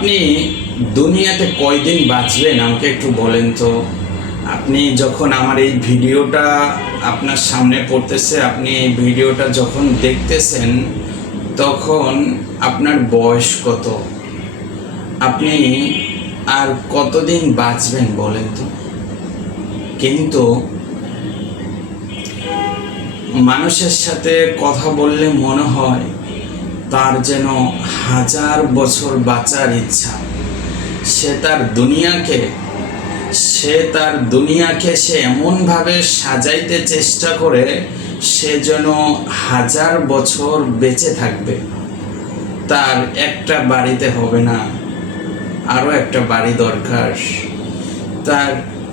আপনি দুনিয়াতে কয়দিন বাঁচবেন আমাকে একটু বলেন তো। আপনি যখন আমার এই ভিডিওটা আপনার সামনে পড়তেছে, আপনি এই ভিডিওটা যখন দেখতেছেন, তখন আপনার বয়স কত? আপনি আর কতদিন বাঁচবেন বলেন তো। কিন্তু মানুষের সাথে কথা বললে মনে হয় তার যেন 1000 বছর বাঁচার ইচ্ছা। সে তার দুনিয়াকে সে এমনভাবে সাজাইতে চেষ্টা করে সে যেন 1000 বছর বেঁচে থাকবে। তার একটা বাড়িতে হবে না, আরও একটা বাড়ি দরকার। তার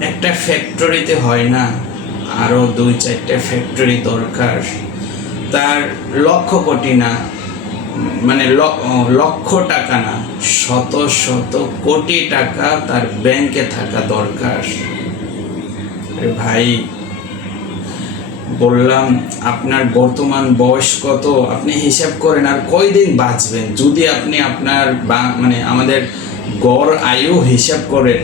একটা ফ্যাক্টরিতে হয় না, আরও 2-4টে ফ্যাক্টরি দরকার। তার লক্ষ কোটি না, মানে লক্ষ টাকা না, শত শত কোটি টাকা তার ব্যাংকে থাকা দরকার। ভাই বললাম, আপনার বর্তমান বয়স কত আপনি হিসাব করেন, আর কয়দিন বাঁচবেন। যদি আপনি আপনার আমাদের গড় আয়ু হিসাব করেন,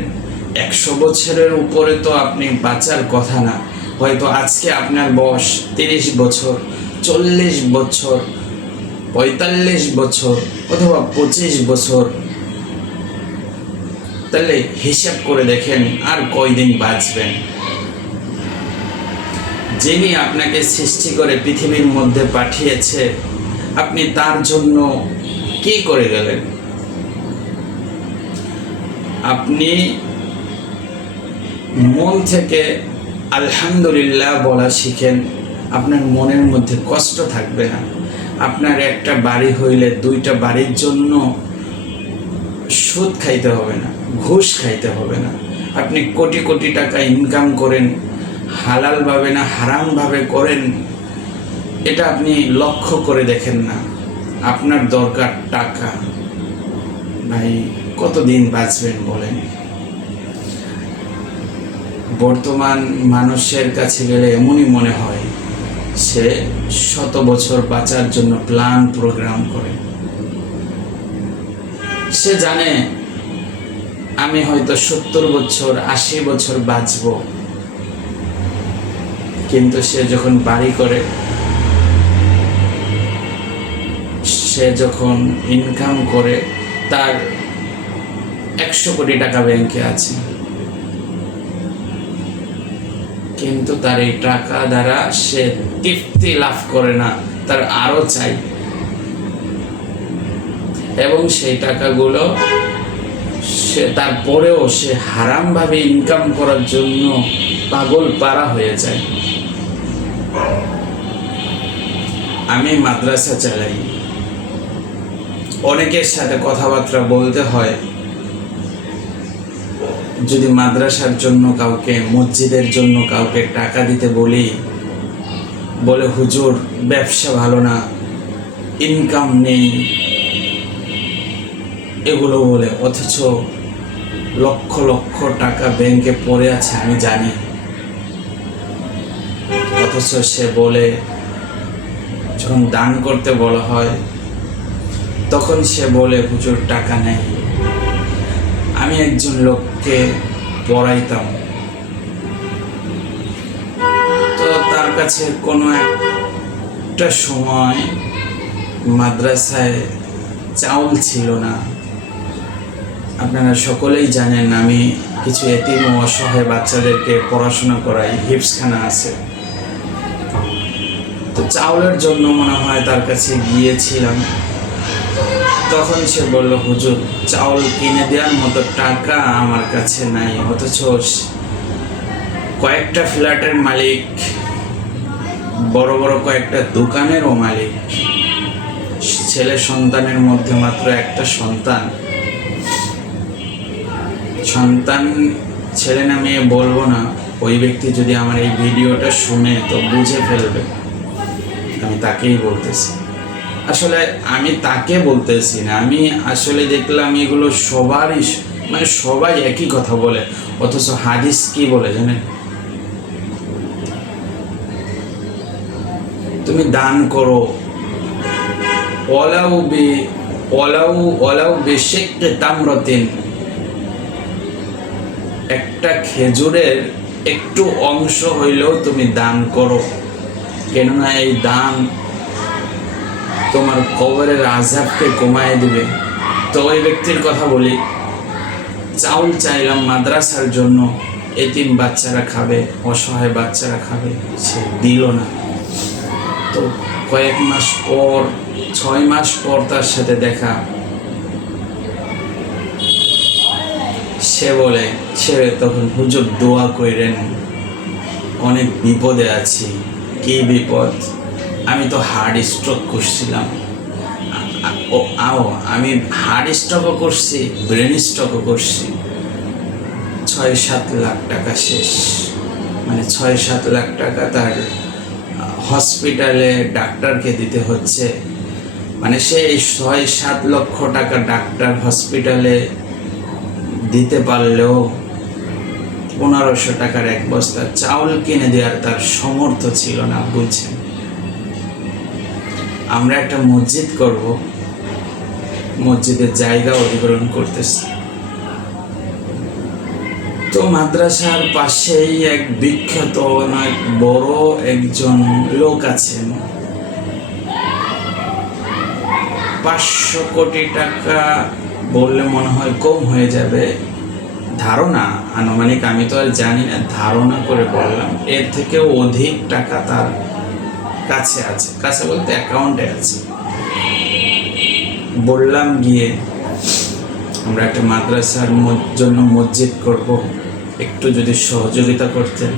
100 বছরের উপরে তো আপনি বাঁচার কথা না। হয়তো আজকে আপনার বয়স 30 বছর, 40 বছর, 45 বছর অথবা 25 বছর। তাহলে হিসাব করে দেখেন আর কয়দিন বাঁচবেন। যিনি আপনাকে সৃষ্টি করে পৃথিবীর মধ্যে পাঠিয়েছে, আপনি তার জন্য কি করে গেলেন? আপনি মন থেকে আলহামদুলিল্লাহ বলা শিখেন, আপনার মনের মধ্যে কষ্ট থাকবে না। আপনার একটা বাড়ি হইলে 2টা বাড়ির জন্য সুদ খাইতে হবে না, ঘুষ খাইতে হবে না। আপনি কোটি কোটি টাকা ইনকাম করেন, হালালভাবে না হারামভাবে করেন, এটা আপনি লক্ষ্য করে দেখেন না। আপনার দরকার টাকা। ভাই কতদিন বাঁচবেন বলেন? বর্তমান মানুষের কাছে গেলে এমনই মনে হয় সে 100 বছর বাঁচার জন্য প্ল্যান প্রোগ্রাম করে। সে জানে আমি হয়তো 70 বছর 80 বছর বাঁচব, কিন্তু সে যখন বাড়ি করে, সে যখন ইনকাম করে, তার 100 কোটি টাকা ব্যাংকে আছে, কিন্তু তার এই টাকা দ্বারা সে তৃপ্তি লাভ করে না, তার আরো চাই। এবং সেই টাকাগুলো তারপরেও সে হারামভাবে ইনকাম করার জন্য পাগল পারা হয়ে যায়। আমি মাদ্রাসা চালাই, অনেকের সাথে কথাবার্তা বলতে হয়। যদি মাদ্রাসার জন্য কাউকে, মসজিদের জন্য কাউকে টাকা দিতে বলি, বলে হুজুর ব্যবসা ভালো না, ইনকাম নেই, এগুলো বলে। অথচ লক্ষ লক্ষ টাকা ব্যাংকে পড়ে আছে আমি জানি। অথচ সে বলে, যখন দান করতে বলা হয় তখন সে বলে হুজুর টাকা নেই। আমি একজন লোককে পড়াইতাম, তো তার কাছে কোনো একটা সময় মাদ্রাসায় চাউল ছিল না। আপনারা সকলেই জানেন আমি কিছু এতিম ও অসহায় বাচ্চাদেরকে পড়াশোনা করাই, হিফজখানা আছে। তো চাউলের জন্য মনে হয় তার কাছে গিয়েছিলাম। তখন সে বলল, হুজুর চাউল কিনে দেওয়ার মতো টাকা আমার কাছে নাই। অথচ কয়েকটা ফ্ল্যাটের মালিক, বড় বড় কয়েকটা দোকানেরও মালিক, ছেলে সন্তানের মধ্যে মাত্র একটা সন্তান। ছেলে না মেয়ে বলবো না, ওই ব্যক্তি যদি আমার এই ভিডিওটা শুনে তো বুঝে ফেলবে আমি তাকেই বলতেছি। আসলে আমি তাকে বলতেছি না, আমি আসলে দেখলাম এগুলো সবারই, সবাই একই কথা বলে। অথচ হাদিস কি বলে জানেন? তুমি দান করো, ওয়ালাউ বি ওলাউ ওলাউ বিশিক্কি তামরাতিন, একটা খেজুরের একটু অংশ হইলেও তুমি দান করো, কেননা এই দান তোমার কবরের আযাবকে কমায় দিবে। তো ওই ব্যক্তির কথা বলি, চাউল চাইলাম মাদ্রাসার জন্য, এতিম বাচ্চারা খাবে, অসহায় বাচ্চারা খাবে, সে দিল না। তো কয়েক মাস পর, 6 মাস পর তার সাথে দেখা, সে তখন হুজুর দোয়া কইরেন, অনেক বিপদে আছি। কি বিপদ? আমি তো হার্ট স্ট্রোক করছিলাম। আমি হার্ট স্ট্রোকও করছি, ব্রেন স্ট্রোকও করছি। 6-7 লাখ টাকা শেষ, মানে 6-7 লাখ টাকা তার হসপিটালে ডাক্তারকে দিতে হচ্ছে। মানে সেই 6-7 লক্ষ টাকা ডাক্তার হসপিটালে দিতে পারলেও 1500 টাকার এক বস্তা চাউল কিনে দেওয়ার তার সামর্থ্য ছিল না। বুঝছেন, আমরা একটা মসজিদ করব, মসজিদের জায়গা অধিগ্রহণ করতেছি। তো মাদ্রাসার পাশেই এক বিখ্যাত অনেক বড় একজন লোক আছেন, 500 কোটি টাকা বললে মনে হয় কম হয়ে যাবে, ধারণা আনুমানিক, আমি তো আর জানি না, ধারণা করে বললাম, এর থেকেও অধিক টাকা তার কাছে আছে। কাছে বলতে অ্যাকাউন্টে আছে। বললাম গিয়ে, আমরা একটা মাদ্রাসার জন্য মসজিদ করব, একটু যদি সহযোগিতা করতেন।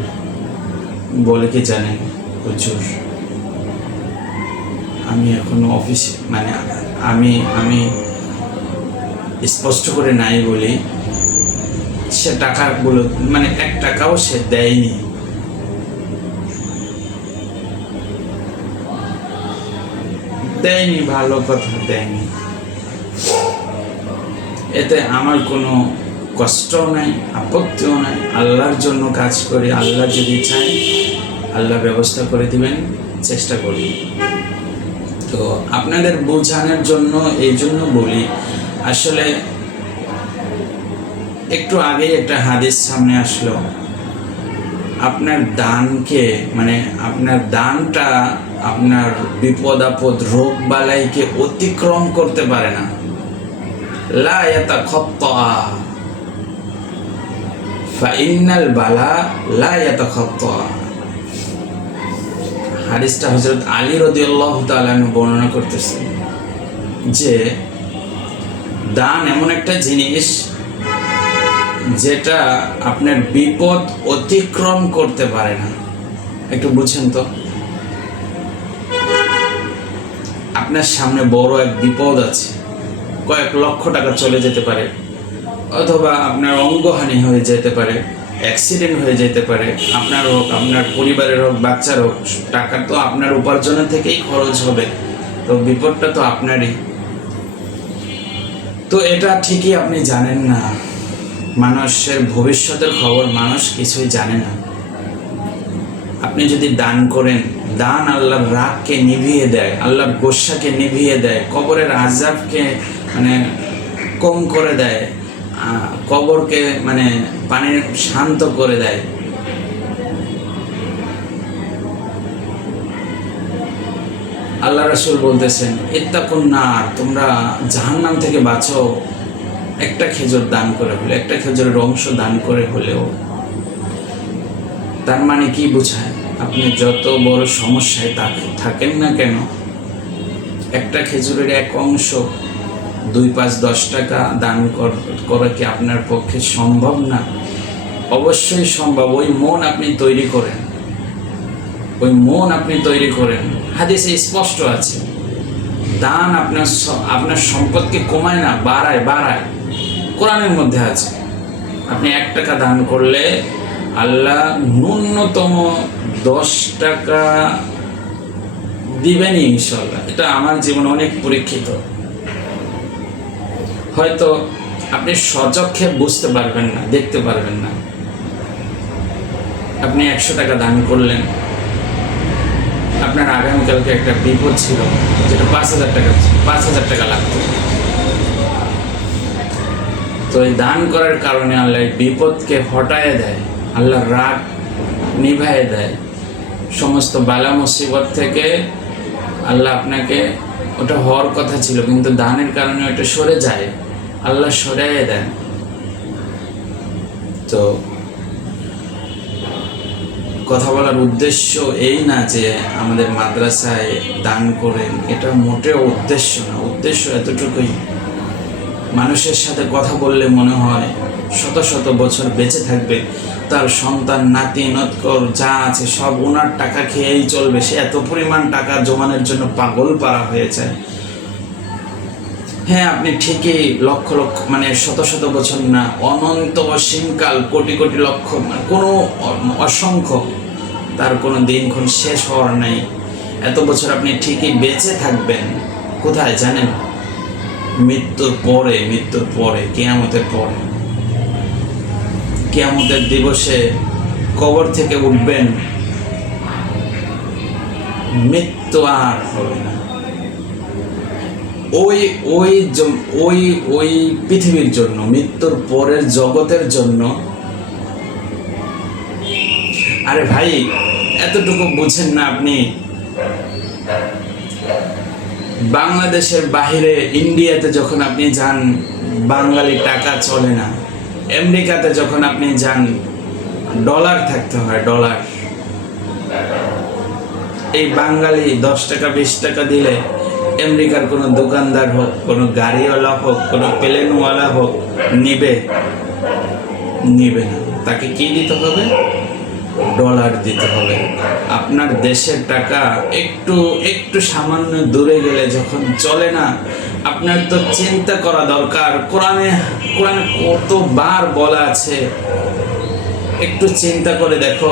বলে কি জানেন হুজুর, আমি এখন অফিসে, মানে আমি স্পষ্ট করে নাই বলি, সে টাকাগুলো মানে 1 টাকাও সে দেয়নি। ভালো কথা, দেয়নি। এতে আমার কোনো কষ্টও নাই, আপত্তিও নাই। আল্লাহর জন্য কাজ করি, আল্লাহ যদি চায় আল্লাহ ব্যবস্থা করে দিবেন, চেষ্টা করি। তো আপনাদের বোঝানোর জন্য এই জন্য বলি, আসলে একটু আগেই একটা হাদিস সামনে আসলো, আপনার দানকে, মানে আপনার দানটা আপনার বিপদ আপদ রোগ বালাইকে অতিক্রম করতে পারে না। লা ইয়াতাখাত্তা ফাইন্নাল বালা লা ইয়াতাখাত্তা। হাদিসটা হযরত আলী রাদিয়াল্লাহু তাআলা বর্ণনা করতেছেন যে দান এমন একটা জিনিস যেটা আপনার বিপদ অতিক্রম করতে পারে না। একটু বুঝেন তো, আপনার সামনে বড় এক বিপদ আছে, কয়েক লক্ষ টাকা চলে যেতে পারে, অথবা আপনার অঙ্গহানি হয়ে যেতে পারে, অ্যাক্সিডেন্ট হয়ে যেতে পারে, আপনার হোক, আপনার পরিবারের হোক, বাচ্চার হোক, টাকা তো আপনার উপার্জনের থেকেই খরচ হবে, তো বিপদটা তো আপনারই। তো এটা ঠিকই আপনি জানেন না, মানুষের ভবিষ্যতের খবর মানুষ কিছুই জানে না। আপনি যদি দান করেন, দান আল্লাহর রাগকে নিভিয়ে দেয়, আল্লাহর গোসাকে নিভিয়ে দেয়, কবরের আযাবকে মানে কম করে দেয়, কবরকে মানে পানি শান্ত করে দেয়। আল্লাহ রাসূল বলতেছেন, ইত্তাকুন নার, তোমরা জাহান্নাম থেকে বাঁচো একটা খেজুর দান করে হলে, একটা খেজুরের অংশ দান করে হলেও। তার মানে কি বোঝায়? আপনি যত বড় সমস্যায় থাকেন না কেন, একটা খেজুরের এক অংশ 2-5-10 টাকা দান করা কি আপনার পক্ষে সম্ভব না? অবশ্যই সম্ভব। ওই মন আপনি তৈরি করেন, ওই মন আপনি তৈরি করেন। হাদিসে স্পষ্ট আছে, দান আপনার সম্পদকে কমায় না, বাড়ায়। কোরআনের মধ্যে আছে, আপনি 1 টাকা দান করলে আল্লাহ ন্যূনতম 10 টাকা দিবেনই ইনশাল্লাহ। এটা আমার জীবনে অনেক পরীক্ষিত। হয়তো আপনি সচক্ষে বুঝতে পারবেন না, দেখতে পারবেন না। আপনি 100 টাকা দান করলেন, আপনার আগামীকালকে একটা বিপদ ছিল যেটা 5,000 টাকা লাগতো, তো এই দান করার কারণে আল্লাহ বিপদকে হটায় দেয়, আল্লাহর রাগ নিভায় দেয়, সমস্ত বালা মুসিবত থেকে আল্লাহ আপনাকে, ওটা হওয়ার কথা ছিল কিন্তু দানের কারণে ওটা সরে যায়, আল্লাহ সরাইয়ে দেন। তো কথা বলার উদ্দেশ্য এই না যে আমাদের মাদ্রাসায় দান করেন, এটা মোটেও উদ্দেশ্য না। উদ্দেশ্য এতটুকুই, মানুষের সাথে কথা বললে মনে হয় শত শত বছর বেঁচে থাকবে, তার সন্তান নাতি নৎকর যা আছে সব ওনার টাকা খেয়েই চলবে, সে এত পরিমাণ টাকা জমানোর জন্য পাগল পারা হয়ে যায়। হ্যাঁ, আপনি ঠিকই লক্ষ লক্ষ মানে শত শত বছর না, অনন্ত অসীমকাল, কোটি কোটি লক্ষ, কোনো অসংখ্য, তার কোনো দিনক্ষণ শেষ হওয়ার নাই। এত বছর আপনি ঠিকই বেঁচে থাকবেন কোথায় জানেন? মৃত্যুর পরে, মৃত্যুর পরে, কিয়ামতের পরে। কিয়ামতের দিবসে কবর থেকে উঠবেন, মৃত্যু আর হবে না। ওই ওই ওই ওই পৃথিবীর জন্য, মৃত্যুর পরের জগতের জন্য। আরে ভাই, এতটুকু বুঝেন না আপনি? বাংলাদেশের বাহিরে ইন্ডিয়াতে যখন আপনি যান, বাঙালি টাকা চলে না। আমেরিকাতে যখন আপনি যান, ডলার থাকতে হয়, ডলার। এই বাঙালি 10 টাকা 20 টাকা দিলে আমেরিকার কোনো দোকানদার হোক, কোনো গাড়িওয়ালা হোক, কোনো প্লেনওয়ালা হোক, নিবে না। তাকে কি দিতে হবে? ডলার দিতে হবে। আপনার দেশের টাকা একটু একটু সামান্য দূরে গেলে যখন চলে না, আপনার তো চিন্তা করা দরকার। কোরআনে কতবার বলা আছে, একটু চিন্তা করে দেখো।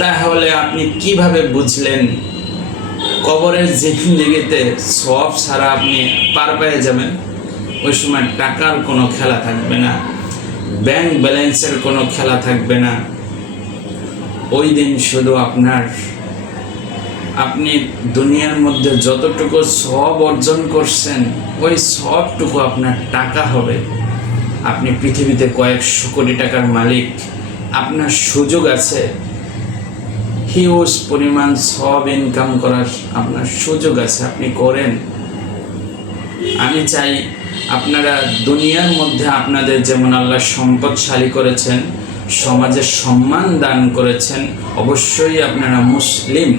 তাহলে আপনি কিভাবে বুঝলেন কবরের জিন্দেগিতে সব সারা আপনি পার পেয়ে যাবেন? ওই সময় টাকার কোনো খেলা থাকবে না, ব্যাংক ব্যালেন্সের কোনো খেলা থাকবে না। ওই দিন শুধু আপনি দুনিয়ার মধ্যে যতটুকু সব অর্জন করছেন, ওই সবটুকু আপনার টাকা হবে। আপনি পৃথিবীতে কয়েকশো কোটি টাকার মালিক, আপনার সুযোগ আছে, হিউজ পরিমাণ সব ইনকাম করার আপনার সুযোগ আছে, আপনি করেন। আমি চাই আপনারা দুনিয়ার মধ্যে আপনাদের যেমন আল্লাহ সম্পদশালী করেছেন, সমাজে সম্মান দান করেছেন, অবশ্যই আপনারা মুসলিম,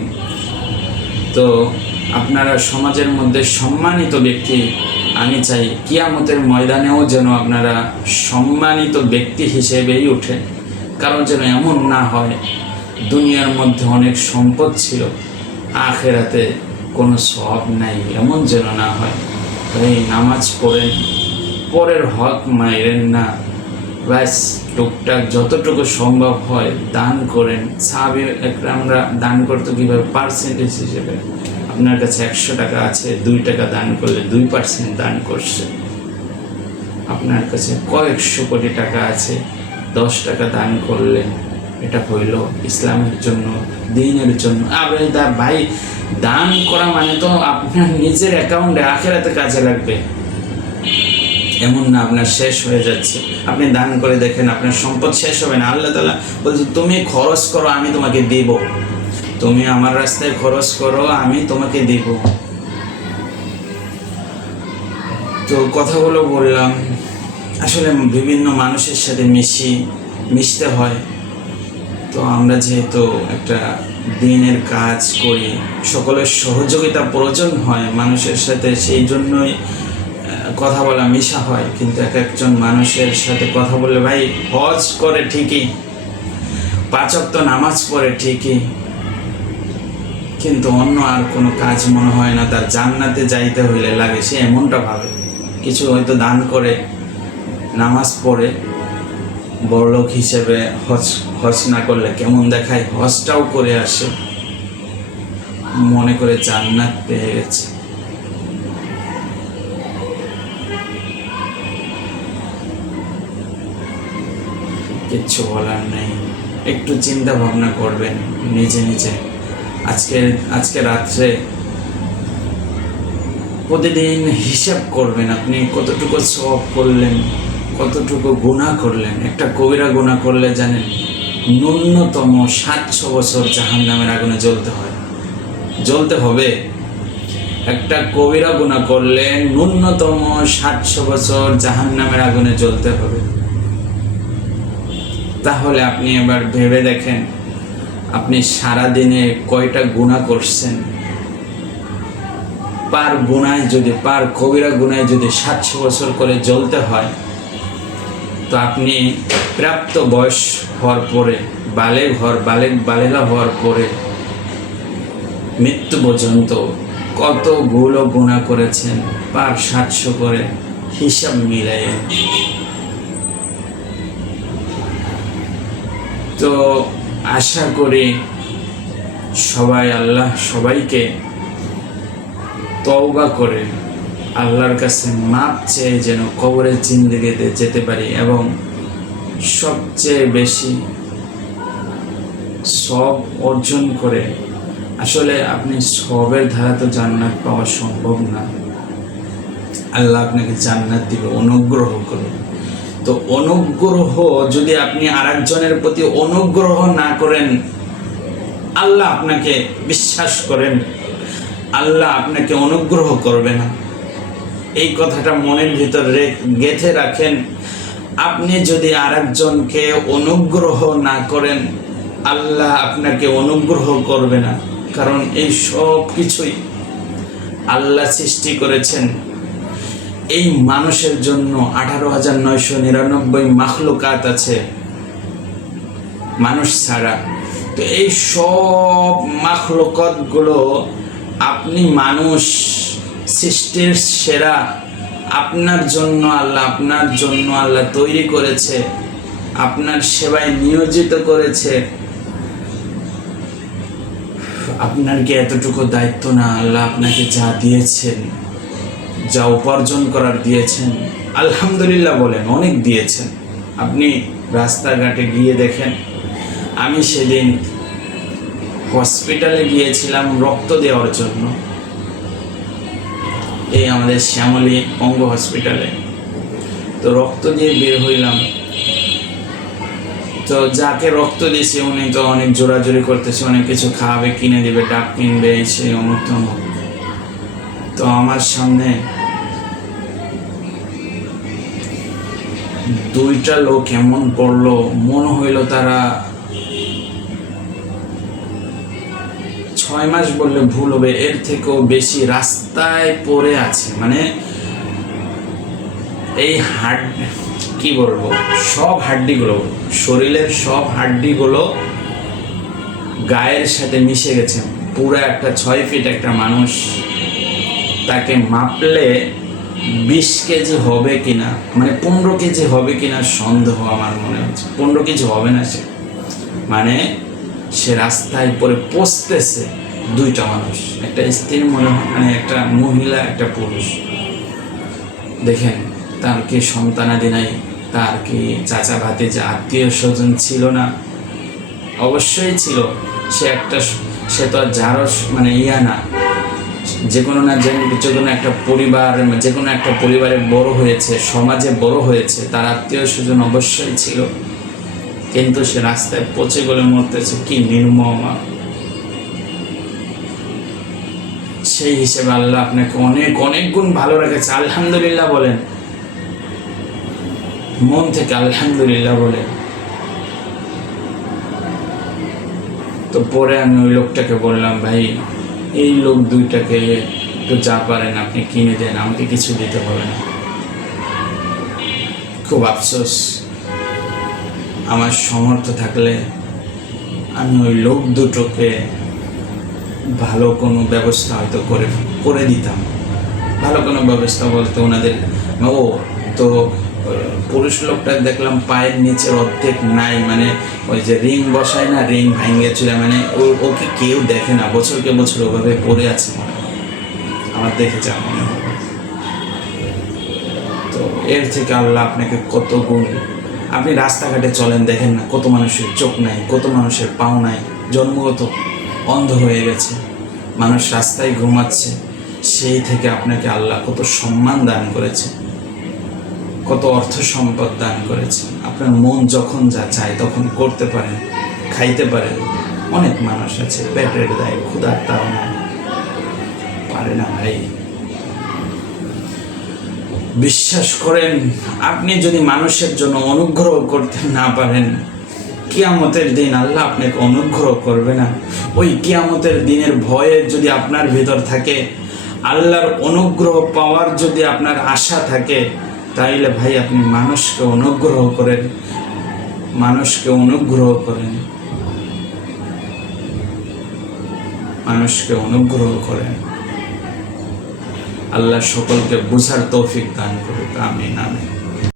তো আপনারা সমাজের মধ্যে সম্মানিত ব্যক্তি। আমি চাই কিয়ামতের ময়দানেও যেন আপনারা সম্মানিত ব্যক্তি হিসেবেই ওঠে। কারণ যেন এমন না হয় দুনিয়ার মধ্যে অনেক সম্পদ ছিল, আখেরাতে কোনো সওয়াব নাই, এমন যেন না হয়। তাই নামাজ পড়েন, পরের হক মাইরেন না, ব্যাস টুকটাক যতটুকু সম্ভব হয় দান করেন। সাহাবী একরামরা দান করতো কীভাবে? পার্সেন্টেজ হিসেবে। আপনার কাছে 100 টাকা আছে, 2 টাকা দান করলে 2% দান করছে। আপনার কাছে কয়েকশো কোটি টাকা আছে, 10 টাকা দান করলেন, এটা হইল ইসলামের জন্য, দ্বীনের জন্য। ভাই, দান করা মানে তো আপনার নিজের অ্যাকাউন্টে আখেরাতে কাজে লাগবে, এমন না আপনার শেষ হয়ে যাচ্ছে। আপনি দান করে দেখেন, আপনার সম্পদ শেষ হবে না। আল্লাহ তাআলা বলছে, তুমি খরচ করো, আমি তোমাকে দিব। তুমি আমার রাস্তায় খরচ করো, আমি তোমাকে দিব। তো কথাগুলো বললাম, আসলে বিভিন্ন মানুষের সাথে মিশতে হয়। তো আমরা যেহেতু একটা দিনের কাজ করি, সকলের সহযোগিতা প্রয়োজন হয় মানুষের সাথে, সেই জন্যই কথা বলা মিশা হয়। কিন্তু এক একজন মানুষের সাথে কথা বললে, ভাই হজ করে ঠিকই, 5 ওয়াক্ত নামাজ পড়ে ঠিকই, কিন্তু অন্য আর কোনো কাজ মনে হয় না তার জান্নাতে যাইতে হইলে লাগে, সে এমনটা ভাবে। কিছু হয়তো দান করে, নামাজ পড়ে, বড়লোক হিসেবে হজ না করলে কেমন দেখায়, হজটাও করে আসে, মনে করে জান্নাত পেয়ে গেছে। কিচ্ছু বলার নেই। একটু চিন্তা ভাবনা করবেন নিজে নিজে। আজকে রাত্রে প্রতিদিন হিসাব করবেন, আপনি কতটুকু সওয়াব করলেন, কতটুকু গুনাহ করলেন। একটা কবিরা গুনাহ করলে জানেন ন্যূনতম 700 বছর জাহান্নামের আগুনে জ্বলতে হবে। একটা কবিরা গুনাহ করলে ন্যূনতম 700 বছর জাহান্নামের আগুনে জ্বলতে হবে। তাহলে আপনি এবার ভেবে দেখেন আপনি সারা দিনে কয়টা গুনাহ করছেন। পার কবিরা গুনায় যদি 700 বছর করে জ্বলতে হয়, তো আপনি প্রাপ্ত বয়স হওয়ার পরে বালেগা হওয়ার পরে মৃত্যু পর্যন্ত কতগুলো গুনাহ করেছেন পার 700 করে হিসাব মিলাইয়ে। তো আশা করি আল্লাহ সবাইকে তওবা করে আল্লাহর কাছে মাপ চেয়ে যেন কবরের জিন্দেগিতে যেতে পারি এবং সবচেয়ে বেশি সওয়াব অর্জন করে। আসলে আপনি সওয়াবের ধারা তো জান্নাত পাওয়া সম্ভব না, আল্লাহ আপনাকে জান্নাত দিবে অনুগ্রহ করে। তো অনুগ্রহ যদি আপনি আরেকজনের প্রতি অনুগ্রহ না করেন, আল্লাহ আপনাকে বিশ্বাস করেন, আল্লাহ আপনাকে অনুগ্রহ করবে না। এই কথাটা মনের ভিতর গেঁথে রাখেন। আপনি যদি আরেকজনকে অনুগ্রহ না করেন, আল্লাহ আপনাকে অনুগ্রহ করবে না। কারণ এই সব কিছুই আল্লাহ সৃষ্টি করেছেন এই মানুষের জন্য। 18,999 মাখলুকাত আছে মানুষ ছাড়া। তো এই সব মাখলুকাতগুলো আপনি মানুষ সৃষ্টির সেরা, আপনার জন্য আল্লাহ তৈরি করেছে, আপনার সেবায় নিয়োজিত করেছে। আপনার কি এতটুকু দায়িত্ব না? আল্লাহ আপনাকে যা দিয়েছেন, যা উপার্জন করার দিয়েছেন, আলহামদুলিল্লাহ বলেন, অনেক দিয়েছেন। আপনি রাস্তাঘাটে গিয়ে দেখেন। আমি সেদিন হসপিটালে গিয়েছিলাম রক্ত দেওয়ার জন্য, এই আমাদের শ্যামলী অঙ্গ হসপিটালে। তো রক্ত দিয়ে বের হইলাম। তো যাকে রক্ত দিয়েছে উনি তো অনেক জোরাজোরি করতেছে, অনেক কিছু খাওয়াবে, কিনে দিবে, ডাব কিনবে, সেই অমুক তমুক। তো আমার সামনে দুইটা লোক এমন পড়লো, মনে হইল তারা 6 মাস বললে ভুল হবে, এর থেকেও বেশি রাস্তায় পড়ে আছে। মানে এই কি বলবো, সব হাড্ডিগুলো, শরীরের সব হাড্ডিগুলো গায়ের সাথে মিশে গেছে। পুরো একটা 6 ফিট একটা মানুষ, তাকে মাপলে 20 কেজি হবে কিনা, মানে 15 কেজি হবে কিনা সন্দেহ আমার মনে হচ্ছে। 15 কেজি হবে না সে, মানে সে রাস্তায় পরে পচতেছে। দুইটা মানুষ, একটা স্ত্রী মনে হয়, মানে একটা মহিলা একটা পুরুষ। দেখেন তার কি সন্তানাদি নাই, তার কি চাচা ভাতিজা আত্মীয় স্বজন ছিল না? অবশ্যই ছিল। সে তো আর যারও মানে না, যে কোনো একটা পরিবার, যে কোনো একটা পরিবারে বড় হয়েছে, সমাজে বড় হয়েছে, তার আত্মীয় স্বজন অবশ্যই ছিল। কিন্তু সে রাস্তায় পচে গলে মরতেছে, কি নির্মম। সেই হিসেবে আল্লাহ আপনাকে অনেক অনেক গুণ ভালো রেখেছে। আলহামদুলিল্লাহ বলেন, মন থেকে আলহামদুলিল্লাহ বলেন। তো পরে আমি ওই লোকটাকে বললাম, ভাই এই লোক দুইটাকে তো যা পারেন আপনি কিনে দেন, আমাকে কিছু দিতে হবে না। খুব আফসোস, আমার সামর্থ্য থাকলে আমি ওই লোক দুটোকে ভালো কোনো ব্যবস্থা হয়তো করে দিতাম। ভালো কোনো ব্যবস্থা বলতে ওনাদের, ও তো পুরুষ লোকটা দেখলাম পায়ের নিচের অর্ধেক নাই, মানে ওই যে রিং বসায় না, রিং ভাঙিয়ে ছিল, মানে ওকে কেউ দেখে না, বছরকে বছর ওভাবে পড়ে আছে আমার দেখে যা মনে হয়। তো এর থেকে আল্লাহ আপনাকে কত গুণ। আপনি রাস্তাঘাটে চলেন, দেখেন না কত মানুষের চোখ নাই, কত মানুষের পাও নাই, জন্মগত অন্ধ হয়ে গেছে, মানুষ রাস্তায় ঘুমাচ্ছে। সেই থেকে আপনাকে আল্লাহ কত সম্মান দান করেছে, কত অর্থ সম্পদ দান করেছেন। আপনার মন যখন যা চায় তখন করতে পারেন, খাইতে পারেন। অনেক মানুষ আছে পেটের দায়, ক্ষুধার তাড়না পারে না ভাই। বিশ্বাস করেন, আপনি যদি মানুষের জন্য অনুগ্রহ করতে না পারেন, কিয়ামতের দিন আল্লাহ আপনাকে অনুগ্রহ করবে না। ওই কিয়ামতের দিনের ভয়ে যদি আপনার ভিতর থাকে, আল্লাহর অনুগ্রহ পাওয়ার যদি আপনার আশা থাকে, তাইলে ভাই আপনি মানুষকে অনুগ্রহ করেন, মানুষকে অনুগ্রহ করেন, মানুষকে অনুগ্রহ করেন। আল্লাহ সকলকে বুঝার তৌফিক দান করুক। আমিন আমিন।